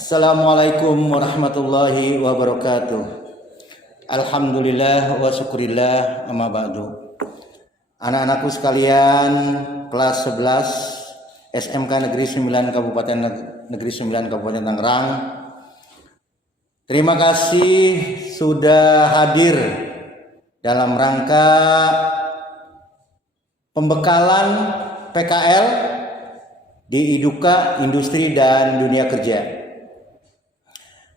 Assalamualaikum warahmatullahi wabarakatuh. Alhamdulillah wa syukurillah, amma ba'du. Anak-anakku sekalian, kelas 11 SMK Negeri 9 Kabupaten Negeri 9 Kabupaten Tangerang. Terima kasih sudah hadir dalam rangka pembekalan PKL di IDUKA, Industri dan Dunia Kerja.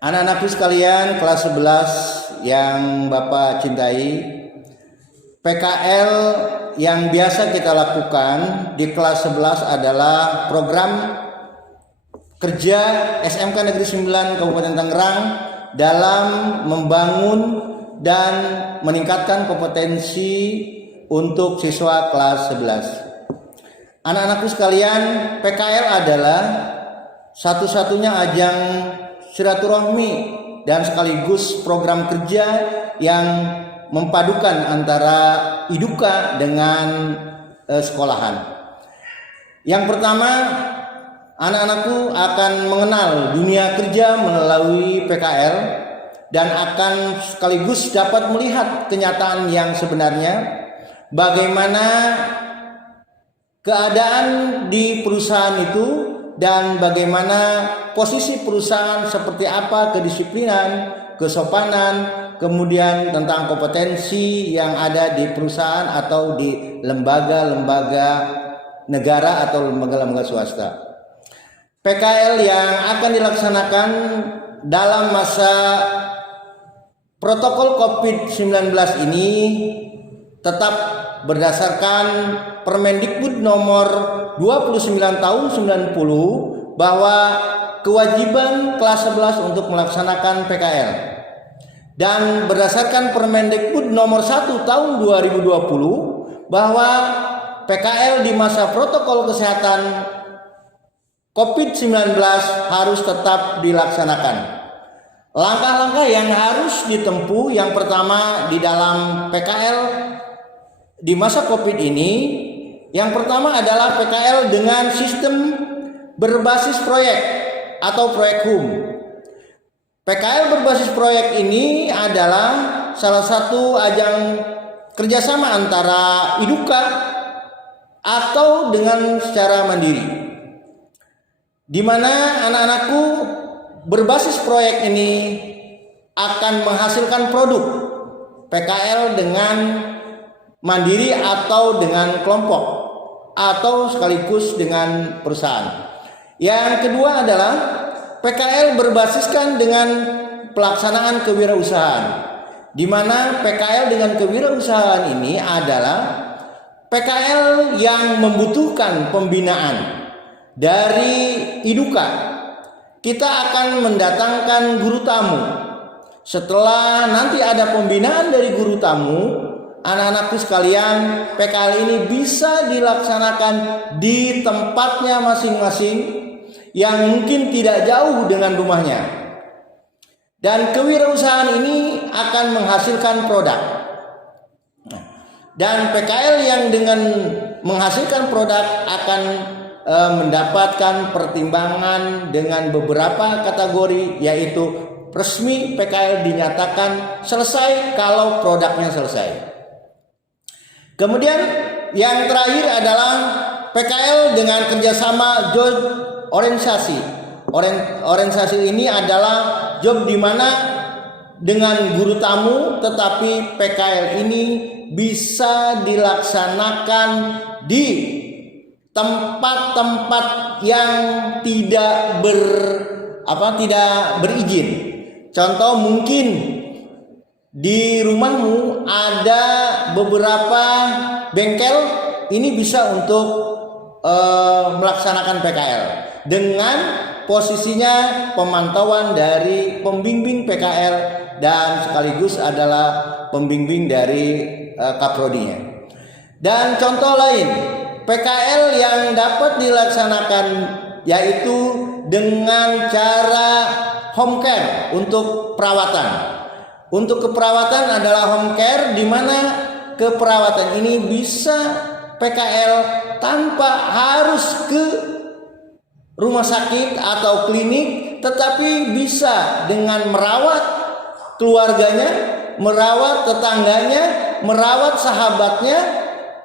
Anak-anakku sekalian, kelas 11 yang Bapak cintai, PKL yang biasa kita lakukan di kelas 11 adalah program kerja SMK Negeri 9 Kabupaten Tangerang dalam membangun dan meningkatkan kompetensi untuk siswa kelas 11. Anak-anakku sekalian, PKL adalah satu-satunya ajang silaturahmi dan sekaligus program kerja yang memadukan antara IDUKA dengan sekolahan. Yang pertama, anak-anakku akan mengenal dunia kerja melalui PKL dan akan sekaligus dapat melihat kenyataan yang sebenarnya, bagaimana keadaan di perusahaan itu dan bagaimana posisi perusahaan, seperti apa kedisiplinan, kesopanan, kemudian tentang kompetensi yang ada di perusahaan atau di lembaga-lembaga negara atau lembaga-lembaga swasta. PKL yang akan dilaksanakan dalam masa protokol COVID-19 ini tetap berdasarkan Permendikbud nomor 29 tahun 90 bahwa kewajiban kelas 11 untuk melaksanakan PKL, dan berdasarkan Permendikbud nomor 1 tahun 2020 bahwa PKL di masa protokol kesehatan COVID-19 harus tetap dilaksanakan. Langkah-langkah yang harus ditempuh, yang pertama di dalam PKL di masa COVID ini, yang pertama adalah PKL dengan sistem berbasis proyek atau proyek HUM. PKL berbasis proyek ini adalah salah satu ajang kerjasama antara IDUKA atau dengan secara mandiri, di mana anak-anakku berbasis proyek ini akan menghasilkan produk PKL dengan mandiri atau dengan kelompok atau sekaligus dengan perusahaan. Yang kedua adalah PKL berbasiskan dengan pelaksanaan kewirausahaan, di mana PKL dengan kewirausahaan ini adalah PKL yang membutuhkan pembinaan dari IDUKA. Kita akan mendatangkan guru tamu. Setelah nanti ada pembinaan dari guru tamu, anak-anakku sekalian, PKL ini bisa dilaksanakan di tempatnya masing-masing yang mungkin tidak jauh dengan rumahnya. Dan kewirausahaan ini akan menghasilkan produk. Dan PKL yang dengan menghasilkan produk akan mendapatkan pertimbangan dengan beberapa kategori, yaitu resmi PKL dinyatakan selesai kalau produknya selesai. Kemudian yang terakhir adalah PKL dengan kerjasama job orientasi. Orientasi ini adalah job di mana dengan guru tamu, tetapi PKL ini bisa dilaksanakan di tempat-tempat yang tidak berizin. Contoh, mungkin di rumahmu ada beberapa bengkel, ini bisa untuk melaksanakan PKL dengan posisinya pemantauan dari pembimbing PKL dan sekaligus adalah pembimbing dari kaprodinya. Dan contoh lain PKL yang dapat dilaksanakan yaitu dengan cara home care untuk perawatan. Untuk keperawatan adalah home care, di mana keperawatan ini bisa PKL tanpa harus ke rumah sakit atau klinik, tetapi bisa dengan merawat keluarganya, merawat tetangganya, merawat sahabatnya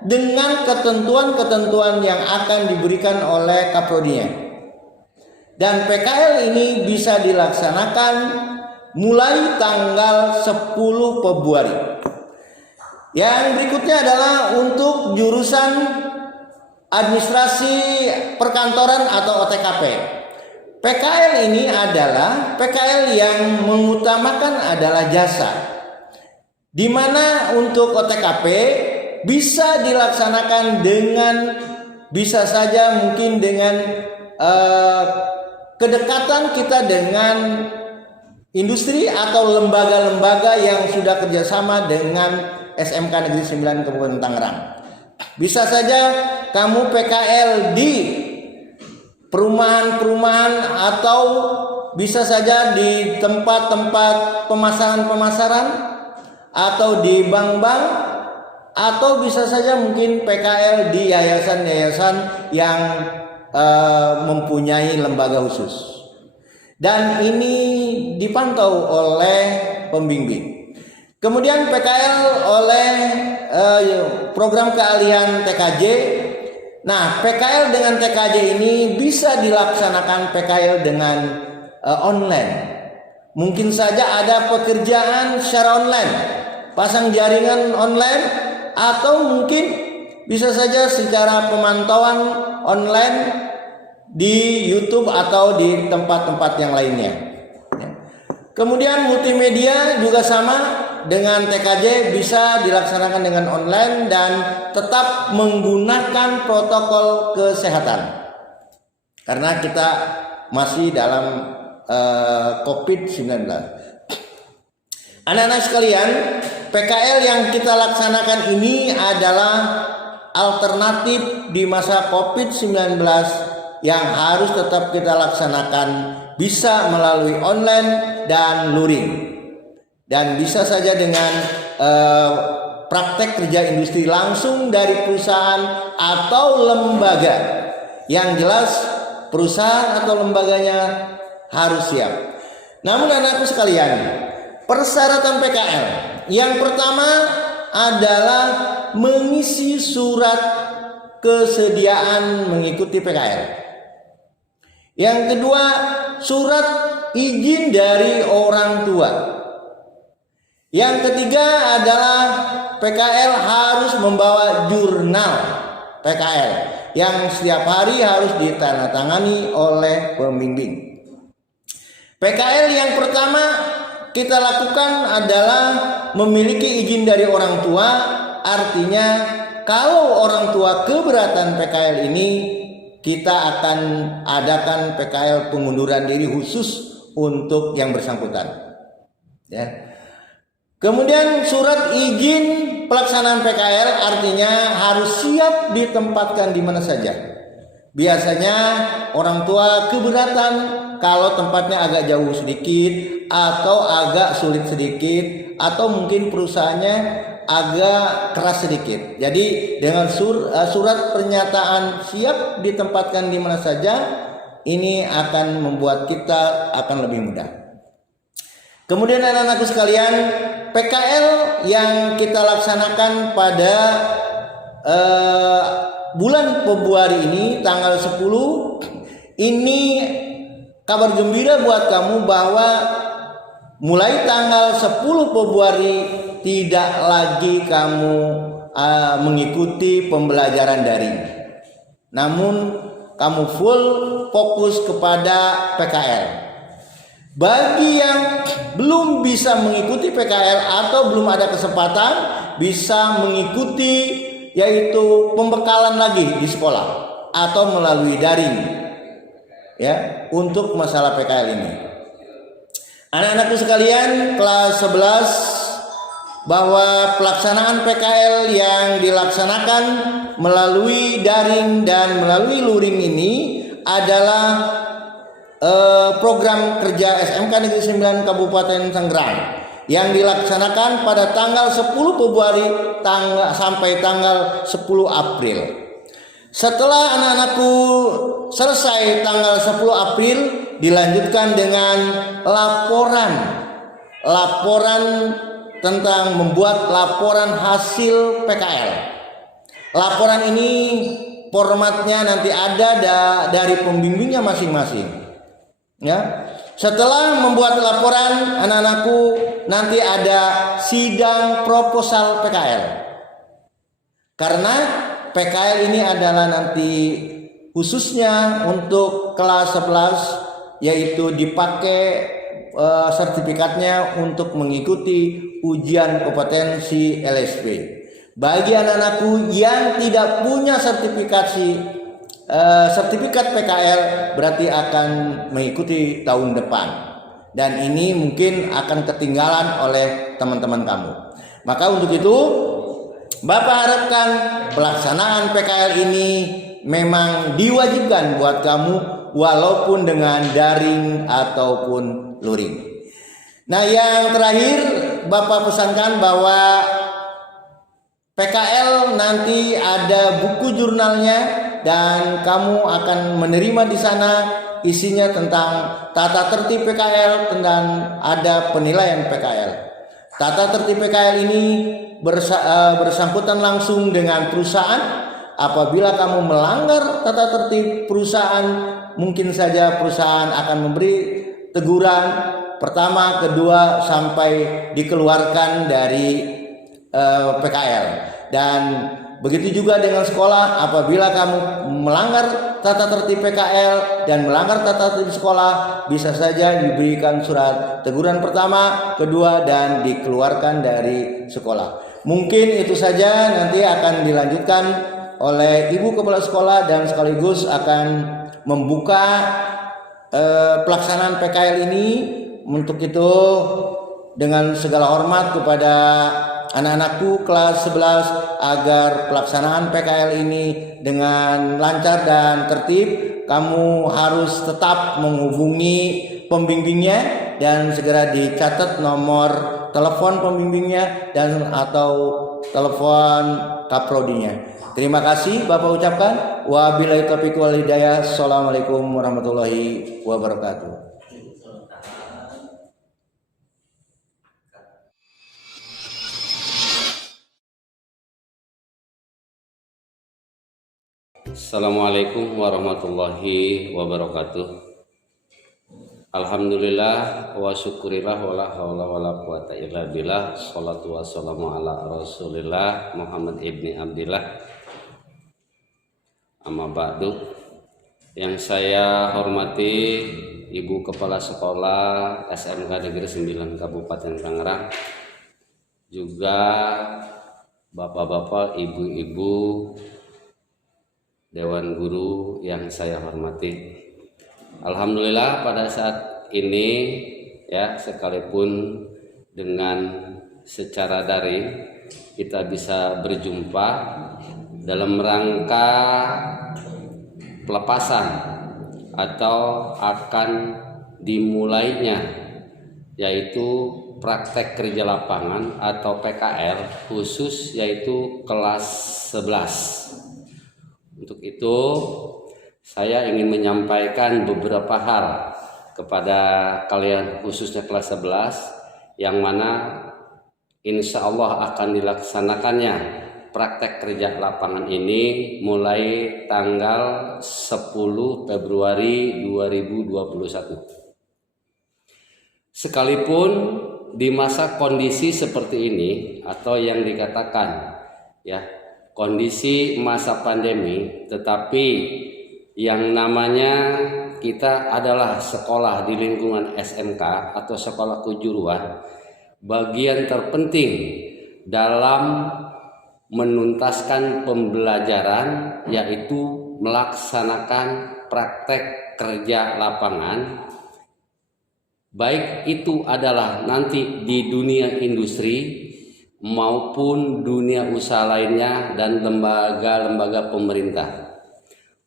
dengan ketentuan-ketentuan yang akan diberikan oleh kaprodinya. Dan PKL ini bisa dilaksanakan mulai tanggal 10 Februari. Yang berikutnya adalah untuk jurusan administrasi perkantoran atau OTKP. PKL ini adalah PKL yang mengutamakan adalah jasa. Di mana untuk OTKP bisa dilaksanakan dengan bisa saja mungkin dengan kedekatan kita dengan industri atau lembaga-lembaga yang sudah kerjasama dengan SMK Negeri 9 Kabupaten Tangerang. Bisa saja kamu PKL di perumahan-perumahan atau bisa saja di tempat-tempat pemasaran-pemasaran atau di bank-bank, atau bisa saja mungkin PKL di yayasan-yayasan yang mempunyai lembaga khusus. Dan ini dipantau oleh pembimbing. Kemudian PKL oleh program keahlian TKJ. Nah, PKL dengan TKJ ini bisa dilaksanakan PKL dengan online. Mungkin saja ada pekerjaan secara online, pasang jaringan online, atau mungkin bisa saja secara pemantauan online di YouTube atau di tempat-tempat yang lainnya. Kemudian multimedia juga sama dengan TKJ, bisa dilaksanakan dengan online dan tetap menggunakan protokol kesehatan. Karena kita masih dalam COVID-19. Anak-anak sekalian, PKL yang kita laksanakan ini adalah alternatif di masa COVID-19 yang harus tetap kita laksanakan, bisa melalui online dan luring, dan bisa saja dengan praktek kerja industri langsung dari perusahaan atau lembaga. Yang jelas perusahaan atau lembaganya harus siap. Namun anak-anakku sekalian, persyaratan PKL yang pertama adalah mengisi surat kesediaan mengikuti PKL. Yang kedua, surat izin dari orang tua. Yang ketiga adalah PKL harus membawa jurnal PKL yang setiap hari harus ditandatangani oleh pembimbing. PKL yang pertama kita lakukan adalah memiliki izin dari orang tua. Artinya kalau orang tua keberatan PKL ini, kita akan adakan PKL pengunduran diri khusus untuk yang bersangkutan. Ya. Kemudian surat izin pelaksanaan PKL artinya harus siap ditempatkan di mana saja. Biasanya orang tua keberatan kalau tempatnya agak jauh sedikit atau agak sulit sedikit atau mungkin perusahaannya agak keras sedikit. Jadi dengan surat pernyataan siap ditempatkan di mana saja, ini akan membuat kita akan lebih mudah. Kemudian anak-anakku sekalian, PKL yang kita laksanakan pada bulan Februari ini tanggal 10, ini kabar gembira buat kamu bahwa mulai tanggal 10 Februari tidak lagi kamu mengikuti pembelajaran daring. Namun kamu full fokus kepada PKL. Bagi yang belum bisa mengikuti PKL atau belum ada kesempatan bisa mengikuti yaitu pembekalan lagi di sekolah atau melalui daring ya untuk masalah PKL ini. Anak-anakku sekalian kelas 11, bahwa pelaksanaan PKL yang dilaksanakan melalui daring dan melalui luring ini adalah program kerja SMK Negeri 9 Kabupaten Tangerang yang dilaksanakan pada tanggal 10 Februari sampai tanggal 10 April. Setelah anak-anakku selesai tanggal 10 April, dilanjutkan dengan laporan tentang membuat laporan hasil PKL. Laporan ini formatnya nanti ada dari pembimbingnya masing-masing. Ya. Setelah membuat laporan, anak-anakku, nanti ada sidang proposal PKL. Karena PKL ini adalah nanti khususnya untuk kelas 11, yaitu dipakai sertifikatnya untuk mengikuti ujian kompetensi LSP. Bagi anak-anakku yang tidak punya sertifikat PKL, berarti akan mengikuti tahun depan, dan ini mungkin akan ketinggalan oleh teman-teman kamu. Maka untuk itu Bapak harapkan pelaksanaan PKL ini memang diwajibkan buat kamu, walaupun dengan daring ataupun luring. Nah, yang terakhir Bapak pesankan bahwa PKL nanti ada buku jurnalnya, dan kamu akan menerima di sana isinya tentang tata tertib PKL, tentang ada penilaian PKL. Tata tertib PKL ini bersangkutan langsung dengan perusahaan. Apabila kamu melanggar tata tertib perusahaan, mungkin saja perusahaan akan memberi teguran pertama, kedua, sampai dikeluarkan dari PKL. Dan begitu juga dengan sekolah, apabila kamu melanggar tata tertib PKL dan melanggar tata tertib sekolah, bisa saja diberikan surat teguran pertama, kedua, dan dikeluarkan dari sekolah. Mungkin itu saja, nanti akan dilanjutkan oleh Ibu Kepala Sekolah dan sekaligus akan membuka pelaksanaan PKL ini. Untuk itu, dengan segala hormat kepada anak-anakku kelas 11, agar pelaksanaan PKL ini dengan lancar dan tertib, kamu harus tetap menghubungi pembimbingnya dan segera dicatat nomor telepon pembimbingnya dan atau telepon kaprodinya. Terima kasih Bapak ucapkan. Wabillahi taufiq wal hidayah. Assalamualaikum warahmatullahi wabarakatuh. Assalamualaikum warahmatullahi wabarakatuh. Alhamdulillah wa syukurillah wa la haula wa la quwata illa billah. Shalatu wassalamu ala Rasulillah Muhammad ibni Abdillah. Amma ba'du. Yang saya hormati Ibu Kepala Sekolah SMK Negeri 9 Kabupaten Tangerang, juga Bapak-bapak, Ibu-ibu Dewan Guru yang saya hormati. Alhamdulillah pada saat ini ya, sekalipun dengan secara daring kita bisa berjumpa dalam rangka pelepasan atau akan dimulainya, yaitu praktek kerja lapangan atau PKL khusus, yaitu kelas 11. Untuk itu saya ingin menyampaikan beberapa hal kepada kalian, khususnya kelas 11, yang mana insya Allah akan dilaksanakannya praktek kerja lapangan ini mulai tanggal 10 Februari 2021. Sekalipun di masa kondisi seperti ini, atau yang dikatakan ya kondisi masa pandemi, tetapi yang namanya kita adalah sekolah di lingkungan SMK atau sekolah kejuruan, bagian terpenting dalam menuntaskan pembelajaran yaitu melaksanakan praktek kerja lapangan, baik itu adalah nanti di dunia industri maupun dunia usaha lainnya dan lembaga-lembaga pemerintah.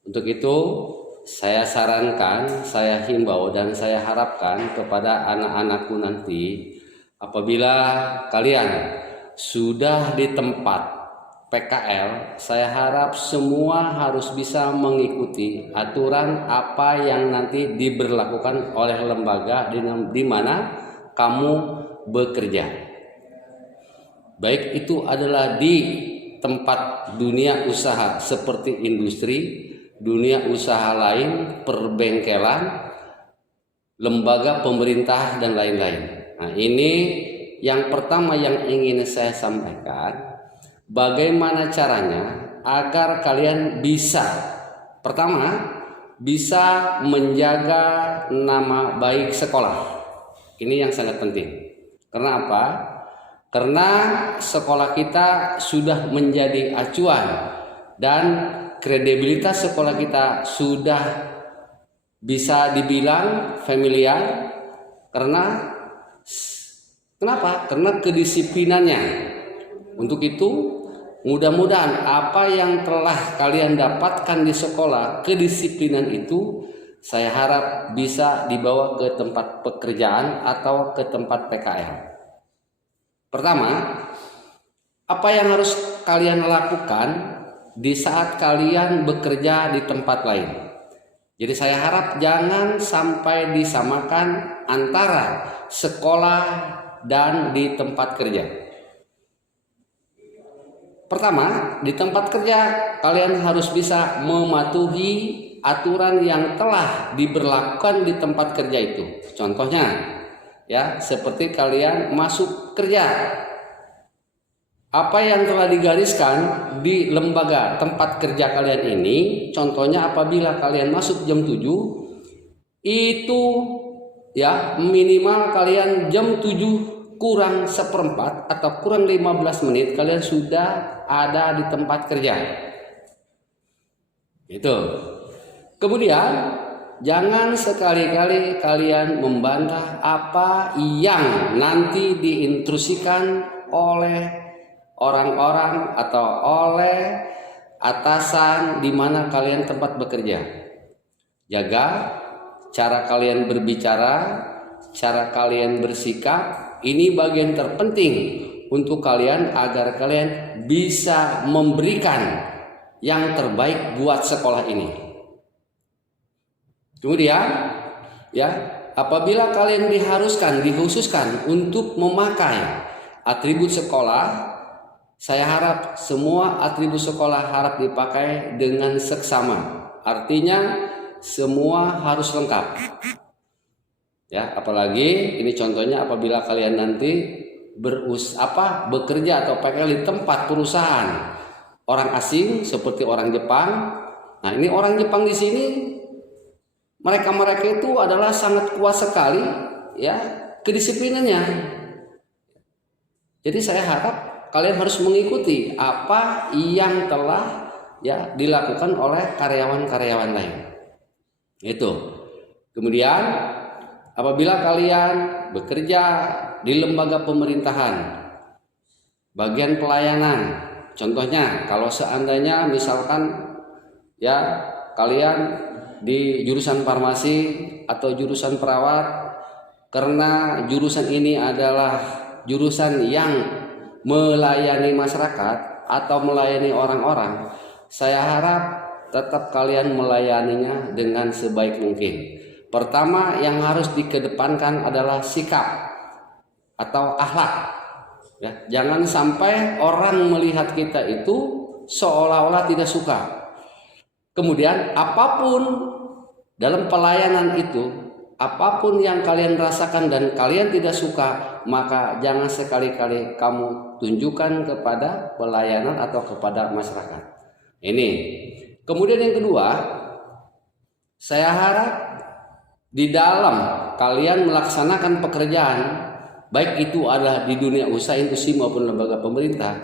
Untuk itu saya sarankan, saya himbau dan saya harapkan kepada anak-anakku nanti, apabila kalian sudah di tempat PKL, saya harap semua harus bisa mengikuti aturan apa yang nanti diberlakukan oleh lembaga di mana kamu bekerja. Baik itu adalah di tempat dunia usaha seperti industri, dunia usaha lain, perbengkelan, lembaga pemerintah dan lain-lain. Nah, ini yang pertama yang ingin saya sampaikan, bagaimana caranya agar kalian bisa, pertama, bisa menjaga nama baik sekolah. Ini yang sangat penting. Karena apa? Karena sekolah kita sudah menjadi acuan dan kredibilitas sekolah kita sudah bisa dibilang familiar. Kenapa? Karena kedisiplinannya. Untuk itu, mudah-mudahan apa yang telah kalian dapatkan di sekolah, kedisiplinan itu saya harap bisa dibawa ke tempat pekerjaan atau ke tempat PKL. Pertama, apa yang harus kalian lakukan di saat kalian bekerja di tempat lain? Jadi saya harap jangan sampai disamakan antara sekolah dan di tempat kerja. Pertama, di tempat kerja kalian harus bisa mematuhi aturan yang telah diberlakukan di tempat kerja itu. Contohnya, ya, seperti kalian masuk kerja, apa yang telah digariskan di lembaga tempat kerja kalian ini, contohnya apabila kalian masuk jam 7, itu ya minimal kalian jam 7 kurang seperempat atau kurang 15 menit kalian sudah ada di tempat kerja. Itu. Kemudian jangan sekali-kali kalian membantah apa yang nanti diintrusikan oleh orang-orang atau oleh atasan di mana kalian tempat bekerja. Jaga cara kalian berbicara, cara kalian bersikap. Ini bagian terpenting untuk kalian agar kalian bisa memberikan yang terbaik buat sekolah ini. Kemudian, ya, apabila kalian dikhususkan untuk memakai atribut sekolah, saya harap semua atribut sekolah harap dipakai dengan seksama. Artinya semua harus lengkap. Ya, apalagi ini contohnya apabila kalian nanti bekerja atau PKL di tempat perusahaan orang asing seperti orang Jepang. Nah, ini orang Jepang di sini mereka itu adalah sangat kuat sekali ya kedisiplinannya. Jadi saya harap kalian harus mengikuti apa yang telah ya dilakukan oleh karyawan-karyawan lain. Itu. Kemudian apabila kalian bekerja di lembaga pemerintahan, bagian pelayanan, contohnya kalau seandainya misalkan ya kalian di jurusan farmasi atau jurusan perawat, karena jurusan ini adalah jurusan yang melayani masyarakat atau melayani orang-orang, saya harap tetap kalian melayaninya dengan sebaik mungkin. Pertama yang harus dikedepankan adalah sikap atau akhlak. Ya, jangan sampai orang melihat kita itu seolah-olah tidak suka. Kemudian apapun dalam pelayanan itu, apapun yang kalian rasakan dan kalian tidak suka, maka jangan sekali-kali kamu tunjukkan kepada pelayanan atau kepada masyarakat. Ini. Kemudian yang kedua, saya harap di dalam kalian melaksanakan pekerjaan, baik itu adalah di dunia usaha industri maupun lembaga pemerintah,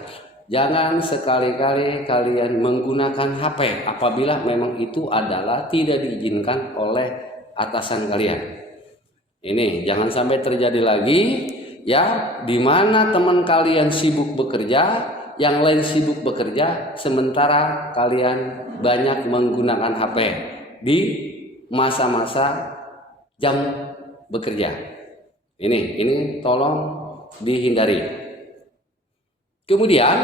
jangan sekali-kali kalian menggunakan HP apabila memang itu adalah tidak diizinkan oleh atasan kalian. Ini jangan sampai terjadi lagi ya, di mana teman kalian sibuk bekerja, yang lain sibuk bekerja, sementara kalian banyak menggunakan HP di masa-masa jam bekerja. Ini tolong dihindari. Kemudian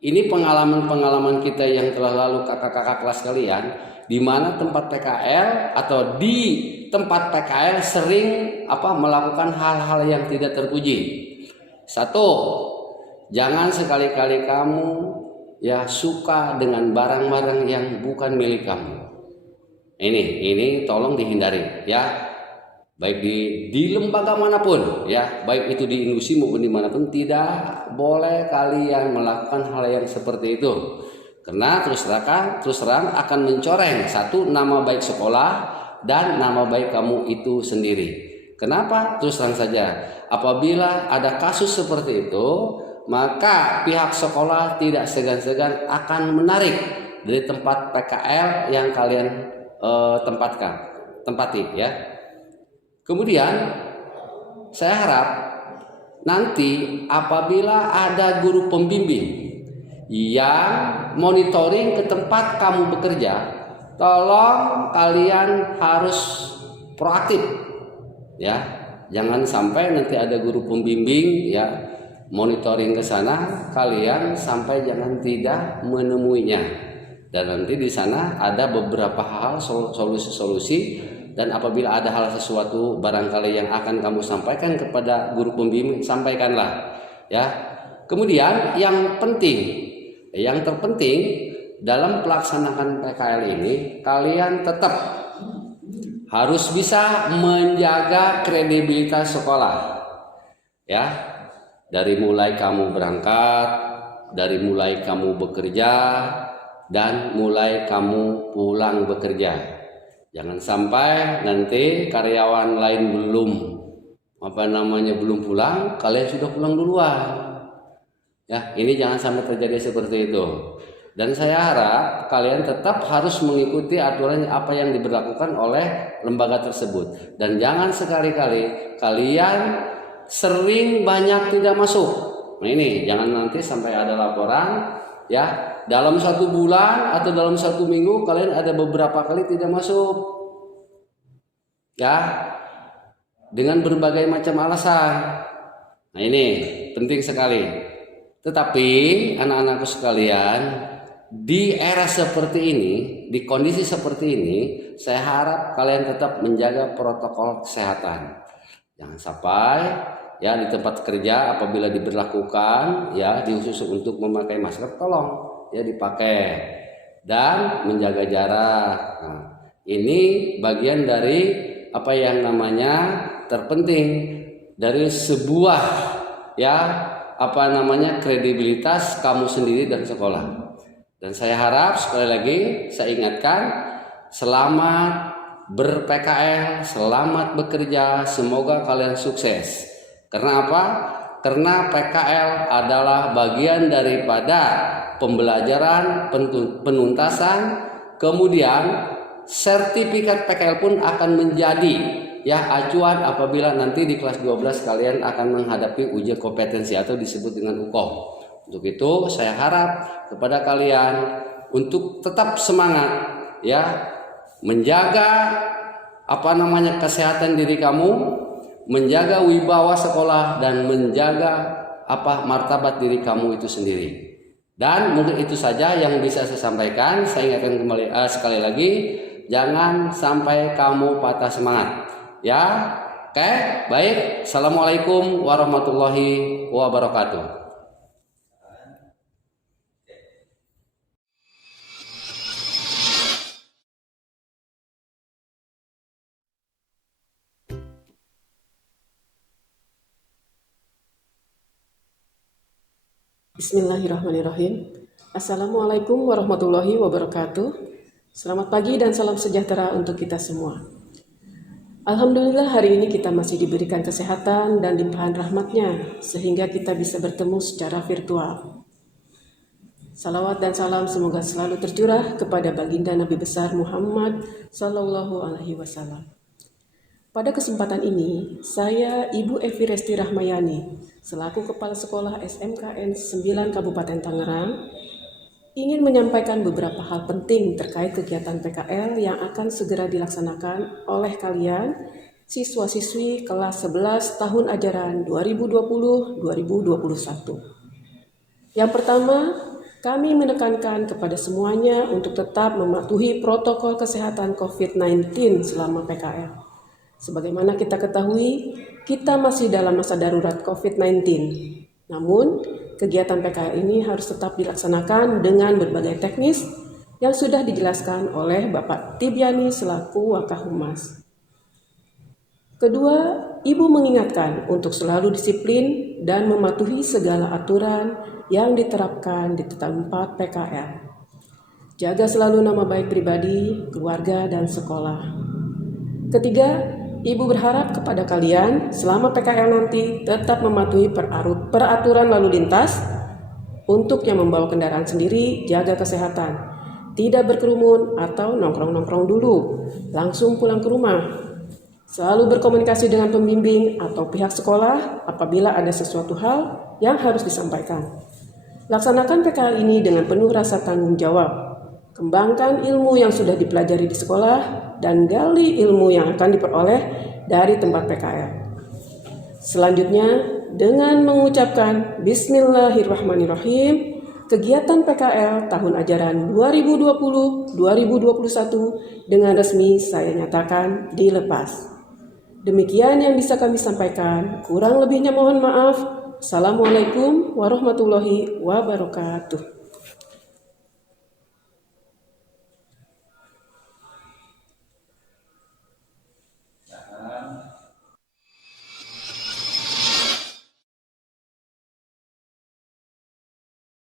Ini pengalaman-pengalaman kita yang telah lalu kakak-kakak kelas kalian, di mana tempat PKL atau di tempat PKL sering melakukan hal-hal yang tidak terpuji. Satu, jangan sekali-kali kamu suka dengan barang-barang yang bukan milik kamu. Ini tolong dihindari ya. Baik di lembaga manapun ya, baik itu di industri maupun dimanapun, tidak boleh kalian melakukan hal yang seperti itu, karena terus terang akan mencoreng satu, nama baik sekolah dan nama baik kamu itu sendiri. Kenapa? Terus terang saja, apabila ada kasus seperti itu, maka pihak sekolah tidak segan-segan akan menarik dari tempat PKL yang kalian tempati ya. Kemudian saya harap nanti apabila ada guru pembimbing yang monitoring ke tempat kamu bekerja, tolong kalian harus proaktif ya. Jangan sampai nanti ada guru pembimbing ya monitoring ke sana, kalian sampai jangan tidak menemuinya. Dan nanti di sana ada beberapa hal solusi-solusi. Dan apabila ada hal sesuatu barangkali yang akan kamu sampaikan kepada guru pembimbing, sampaikanlah ya. Kemudian yang terpenting dalam pelaksanaan PKL ini, kalian tetap harus bisa menjaga kredibilitas sekolah ya. Dari mulai kamu berangkat, dari mulai kamu bekerja, dan mulai kamu pulang bekerja. Jangan sampai nanti karyawan lain belum pulang, kalian sudah pulang duluan. Ya, ini jangan sampai terjadi seperti itu. Dan saya harap kalian tetap harus mengikuti aturan apa yang diberlakukan oleh lembaga tersebut. Dan jangan sekali-kali kalian sering banyak tidak masuk. Nah ini jangan nanti sampai ada laporan ya. Dalam 1 bulan atau dalam 1 minggu kalian ada beberapa kali tidak masuk ya, dengan berbagai macam alasan. Nah ini penting sekali. Tetapi anak-anakku sekalian, di era seperti ini, di kondisi seperti ini, saya harap kalian tetap menjaga protokol kesehatan. Jangan sampai ya di tempat kerja apabila diberlakukan ya khusus untuk memakai masker, tolong ya dipakai dan menjaga jarak. Nah, ini bagian dari apa yang namanya terpenting dari sebuah kredibilitas kamu sendiri dan sekolah. Dan saya harap sekali lagi saya ingatkan, selamat ber-PKL, selamat bekerja, semoga kalian sukses. Karena apa? Karena PKL adalah bagian daripada pembelajaran, penuntasan, kemudian sertifikat PKL pun akan menjadi acuan apabila nanti di kelas 12 kalian akan menghadapi ujian kompetensi atau disebut dengan UKOM. Untuk itu saya harap kepada kalian untuk tetap semangat ya, menjaga kesehatan diri kamu, menjaga wibawa sekolah, dan menjaga martabat diri kamu itu sendiri. Dan mungkin itu saja yang bisa saya sampaikan. Saya ingatkan kembali sekali lagi, jangan sampai kamu patah semangat ya. Oke, baik. Assalamualaikum warahmatullahi wabarakatuh. Bismillahirrahmanirrahim. Assalamualaikum warahmatullahi wabarakatuh. Selamat pagi dan salam sejahtera untuk kita semua. Alhamdulillah hari ini kita masih diberikan kesehatan dan limpahan rahmatnya sehingga kita bisa bertemu secara virtual. Salawat dan salam semoga selalu tercurah kepada baginda Nabi besar Muhammad Sallallahu Alaihi Wasallam. Pada kesempatan ini, saya Ibu Evi Resti Rahmayani, selaku Kepala Sekolah SMKN 9 Kabupaten Tangerang, ingin menyampaikan beberapa hal penting terkait kegiatan PKL yang akan segera dilaksanakan oleh kalian, siswa-siswi kelas 11 tahun ajaran 2020-2021. Yang pertama, kami menekankan kepada semuanya untuk tetap mematuhi protokol kesehatan COVID-19 selama PKL. Sebagaimana kita ketahui, kita masih dalam masa darurat COVID-19. Namun, kegiatan PKL ini harus tetap dilaksanakan dengan berbagai teknis yang sudah dijelaskan oleh Bapak Tibyani selaku Wakahumas. Kedua, Ibu mengingatkan untuk selalu disiplin dan mematuhi segala aturan yang diterapkan di tempat PKL. Jaga selalu nama baik pribadi, keluarga, dan sekolah. Ketiga, Ibu berharap kepada kalian selama PKL nanti tetap mematuhi peraturan lalu lintas. Untuk yang membawa kendaraan sendiri, jaga kesehatan. Tidak berkerumun atau nongkrong-nongkrong dulu, langsung pulang ke rumah. Selalu berkomunikasi dengan pembimbing atau pihak sekolah apabila ada sesuatu hal yang harus disampaikan. Laksanakan PKL ini dengan penuh rasa tanggung jawab. Kembangkan ilmu yang sudah dipelajari di sekolah dan gali ilmu yang akan diperoleh dari tempat PKL. Selanjutnya, dengan mengucapkan Bismillahirrahmanirrahim, kegiatan PKL tahun ajaran 2020-2021 dengan resmi saya nyatakan dilepas. Demikian yang bisa kami sampaikan. Kurang lebihnya mohon maaf. Assalamualaikum warahmatullahi wabarakatuh.